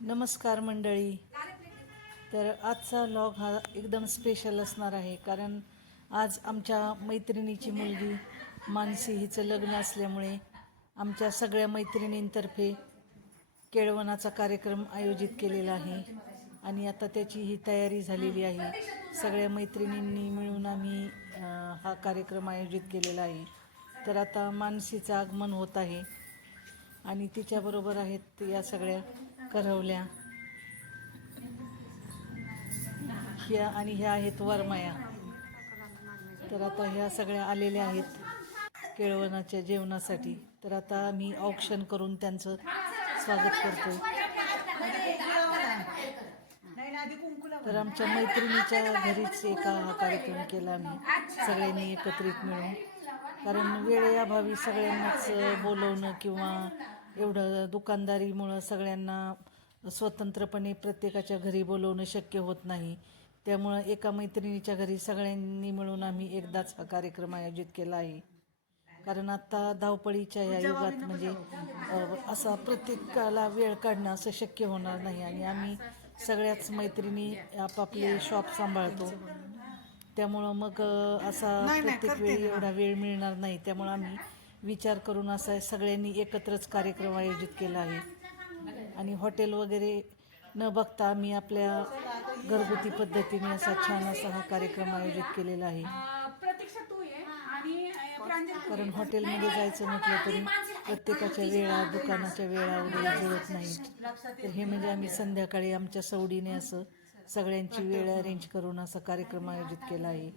नमस्कार मंडळी. तर आजचा लॉग हा एकदम स्पेशल असणार आहे. कारण आज आमच्या मैत्रिणीची मुलगी मानसी हिचं लग्न असल्यामुळे आमच्या सगळ्या मैत्रिणींतर्फे केळवणाचा कार्यक्रम आयोजित केलेला आहे. आणि आता त्याची ही तयारी झालेली आहे. सगळ्या मैत्रिणींनी मिळून आम्ही हा कार्यक्रम आयोजित केलेला आहे. तर आता मानसीचं आगमन होत आहे. आणि तिच्याबरोबर आहेत या सगळ्या करवल्या. ह्या आणि ह्या आहेत वरमाया. तर आता ह्या सगळ्या आलेल्या आहेत केळवणाच्या जेवणासाठी. तर आता आम्ही ऑप्शन करून त्यांचं स्वागत करतो तर आमच्या मैत्रिणीच्या घरीच एका हा कार्यक्रम केला आम्ही. सगळ्यांनी एकत्रित मिळून. कारण वेळेअभावी सगळ्यांनाच बोलवणं किंवा एवढं दुकानदारीमुळं सगळ्यांना स्वतंत्रपणे प्रत्येकाच्या घरी बोलवणं शक्य होत नाही. त्यामुळं एका मैत्रिणीच्या घरी सगळ्यांनी मिळून आम्ही एकदाच हा कार्यक्रम आयोजित केला आहे. कारण आता धावपळीच्या या युगात म्हणजे असा प्रत्येकाला वेळ काढणं असं शक्य होणार नाही आणि आम्ही सगळ्याच मैत्रिणी आपापले शॉप सांभाळतो. त्यामुळं मग असा प्रत्येक वेळी एवढा वेळ मिळणार नाही. त्यामुळं आम्ही विचार करून असा सगळ्यांनी एकत्रच कार्यक्रम आयोजित केला आहे. आणि हॉटेल वगैरे न बघता आम्ही आपल्या घरगुती पद्धतीने असा छान असा हा कार्यक्रम आयोजित केलेला आहे. कारण हॉटेलमध्ये जायचं म्हटलं तरी प्रत्येकाच्या वेळा दुकानाच्या वेळा वगैरे जुळत नाहीत तर हे म्हणजे आम्ही संध्याकाळी आमच्या सवडीने असं सगळ्यांची वेळ अरेंज करून असा कार्यक्रम आयोजित केला आहे.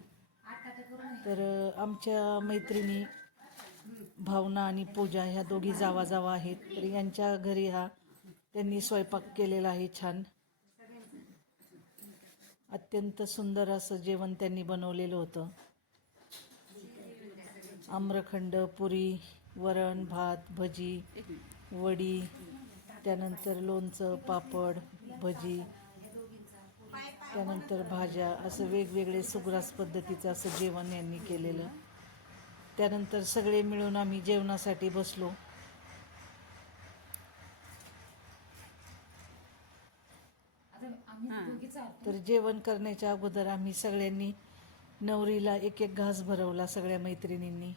तर आमच्या मैत्रिणी भावना आणि पूजा ह्या दोघी जावा जावा आहेत. तर यांच्या घरी हा त्यांनी स्वयंपाक केलेला आहे छान. अत्यंत सुंदर असं जेवण त्यांनी बनवलेलं होतं. आम्रखंड पुरी वरण भात भजी वडी त्यानंतर लोणचं पापड भजी त्यानंतर भाज्या असं वेगवेगळे सुग्रास पद्धतीचं असं जेवण यांनी केलेलं. त्यानंतर सगळे मिळून आम्ही जेवणासाठी बसलो. तर जेवण करण्याच्या अगोदर आम्ही सगळ्यांनी नवरीला एक एक घास भरवला सगळ्या मैत्रिणींनी.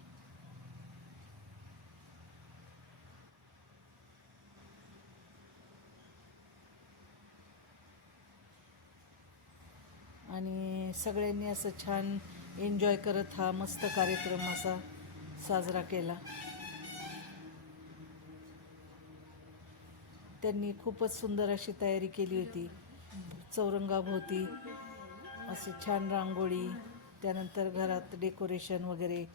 आणि सगळ्यांनी असं छान एन्जॉय करत हा मस्त कार्यक्रम असा साजरा केला. त्यांनी खूपच सुंदर अशी तयारी केली होती. चौरंगाभोवती अशी छान रांगोळी त्यानंतर घरात डेकोरेशन वगैरे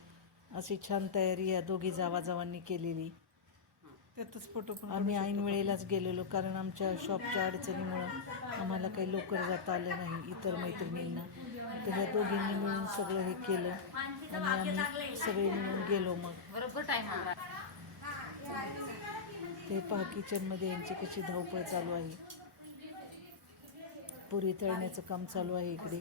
अशी छान तयारी या दोघी जावाजावांनी केलेली. त्यातच फोटो पण आम्ही ऐन वेळेलाच गेलेलो कारण आमच्या शॉपच्या अडचणीमुळं आम्हाला काही लवकर जाता आलं नाही इतर मैत्रिणींना. तर ह्या दोघींनी मिळून सगळं हे केलं आणि आम्ही सगळे मिळून गेलो मग. बरोबर ते पहा किचनमध्ये यांची कशी धावपळ चालू आहे. पुरी तळण्याचं काम चालू आहे इकडे.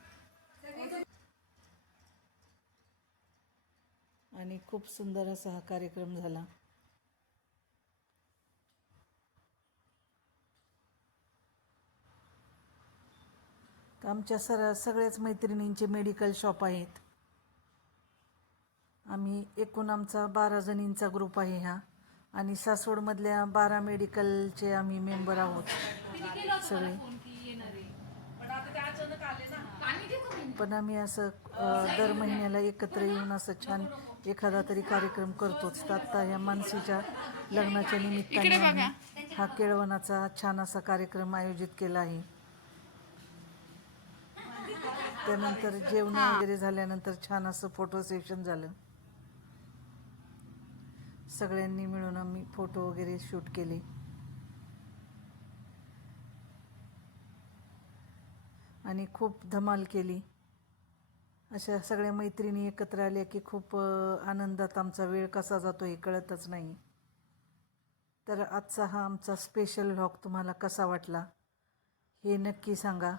आणि खूप सुंदर असा हा कार्यक्रम झाला. आमच्या सर सगळ्याच मैत्रिणींचे मेडिकल शॉप आहेत. आम्ही एकूण आमचा बारा जणींचा ग्रुप आहे हा. आणि सासवडमधल्या बारा मेडिकलचे आम्ही मेंबर आहोत. सगळे. पण आम्ही असं दर महिन्याला एकत्र येऊन असं छान एखादा तरी कार्यक्रम करतोच. तर आता ह्या मानसीच्या लग्नाच्या निमित्ताने आम्ही हा केळवणाचा छान असा कार्यक्रम आयोजित केला आहे. त्यानंतर जेवण वगैरे झाल्यानंतर छान असं फोटो सेशन झालं. सगळ्यांनी मिळून आम्ही फोटो वगैरे शूट केले. आणि खूप धमाल केली. अशा सगळ्या मैत्रिणी एकत्र आल्या की खूप आनंदात आमचा वेळ कसा जातो हे कळतच नाही. तर आजचा हा आमचा स्पेशल व्लॉग तुम्हाला कसा वाटला हे नक्की सांगा.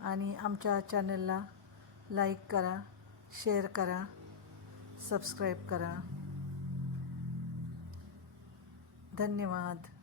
आणि आमच्या चॅनलला लाईक करा शेअर करा सबस्क्राईब करा. धन्यवाद.